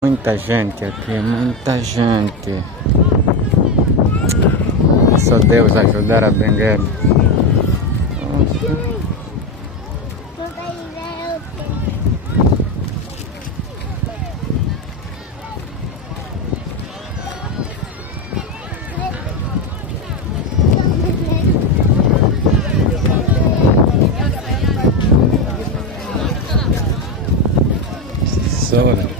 Muita gente aqui, muita gente. Só Deus ajudar a Benguela. Sola.